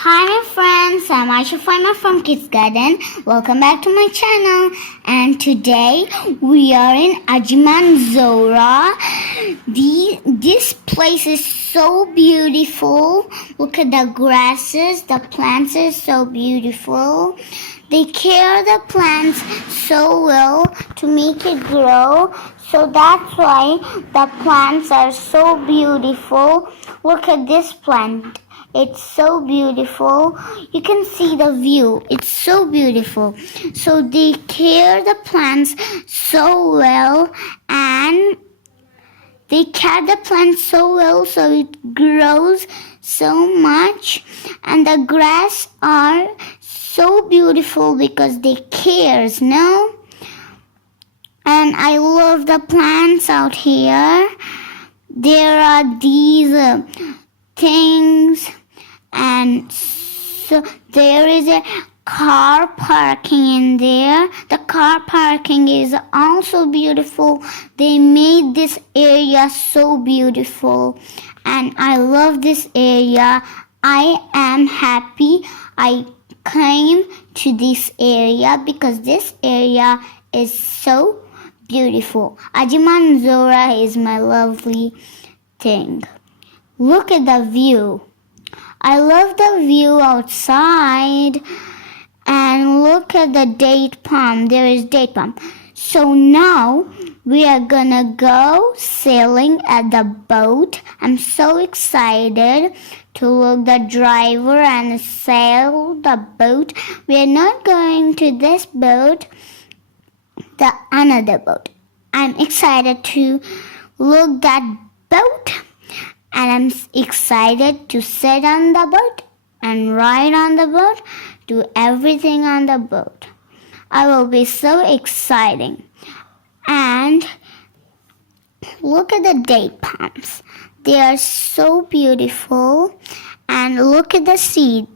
Hi my friends, I'm Aisha Farmer from Kids Garden. Welcome back to my channel. And today we are in Ajman, Zorah. This place is so beautiful. Look at the grasses, the plants are so beautiful. They care the plants so well to make it grow. So that's why the plants are so beautiful. Look at this plant. It's so beautiful. You can see the view. It's so beautiful. So they care the plants so well, and they care the plants so well so it grows so much, and the grass are so beautiful because they cares, no? And I love the plants out here. There are these things, and so there is a car parking in there. The car parking is also beautiful. They made this area so beautiful, and I love this area. I am happy I came to this area because this area is so beautiful. Ajman Zorah is my lovely thing. Look at the view. I love the view outside. And look at the date palm. There is date palm. So now we are gonna go sailing at the boat. I'm so excited to look the driver and sail the boat. We are not going to this boat, the another boat. I'm excited to look that boat. And I'm excited to sit on the boat and ride on the boat, do everything on the boat. I will be so exciting. And look at the date palms. They are so beautiful. And look at the sea.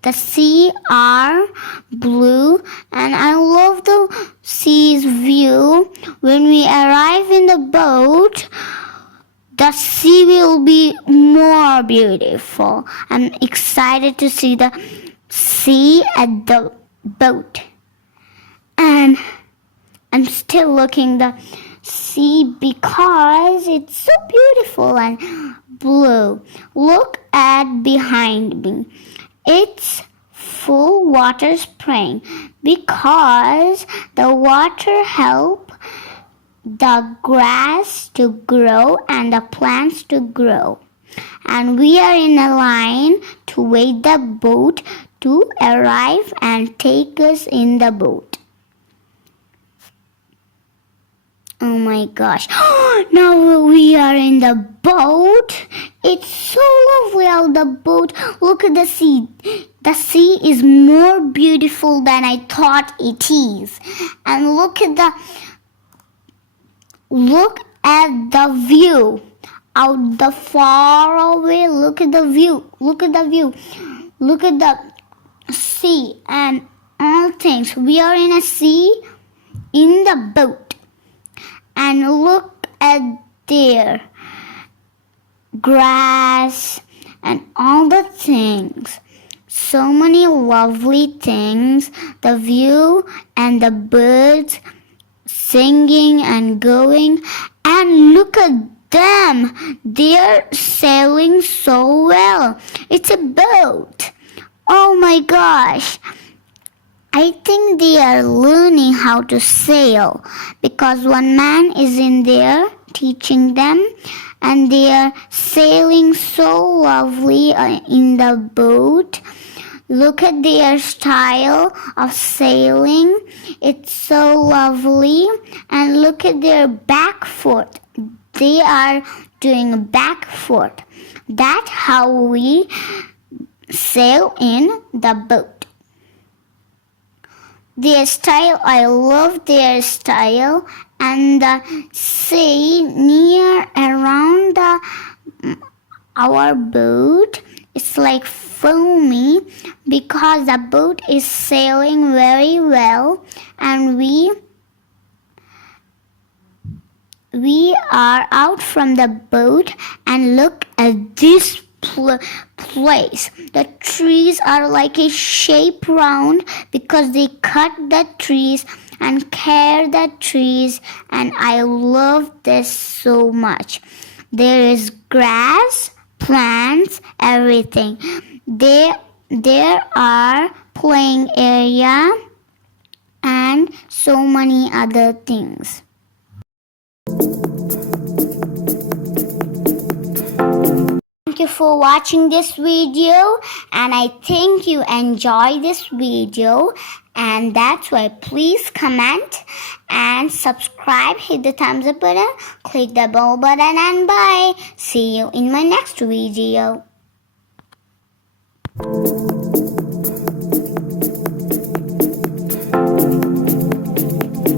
The sea are blue, and I love the sea's view. When we arrive in the boat, the sea will be more beautiful. I'm excited to see the sea at the boat. And I'm still looking the sea because it's so beautiful and blue. Look at behind me. It's full water spraying because the water help the grass to grow and the plants to grow. And we are in a line to wait the boat to arrive and take us in the boat. Oh my gosh. Now we are in the boat. It's so lovely out the boat. Look at the sea. The sea is more beautiful than I thought it is. And look at the view out the far away. Look at the view. Look at the view. Look at the sea and all things. We are in a sea in the boat. And look at there. Grass and all the things. So many lovely things. The view and the birds singing and going, and look at them. They're sailing so well. It's a boat. Oh my gosh. I think they are learning how to sail because one man is in there teaching them, and they are sailing so lovely in the boat. Look at their style of sailing. It's so lovely. And look at their back foot. They are doing back foot. That's how we sail in the boat. Their style, I love their style. And the sea near around our boat, it's like foamy because the boat is sailing very well, and we are out from the boat, and look at this place. The trees are like a shape round because they cut the trees and care the trees, and I love this so much. There is grass, plants, everything. There are playing area and so many other things. Thank you for watching this video, and I think you enjoy this video, and that's why please comment and subscribe, hit the thumbs up button, click the bell button, and bye. See you in my next video.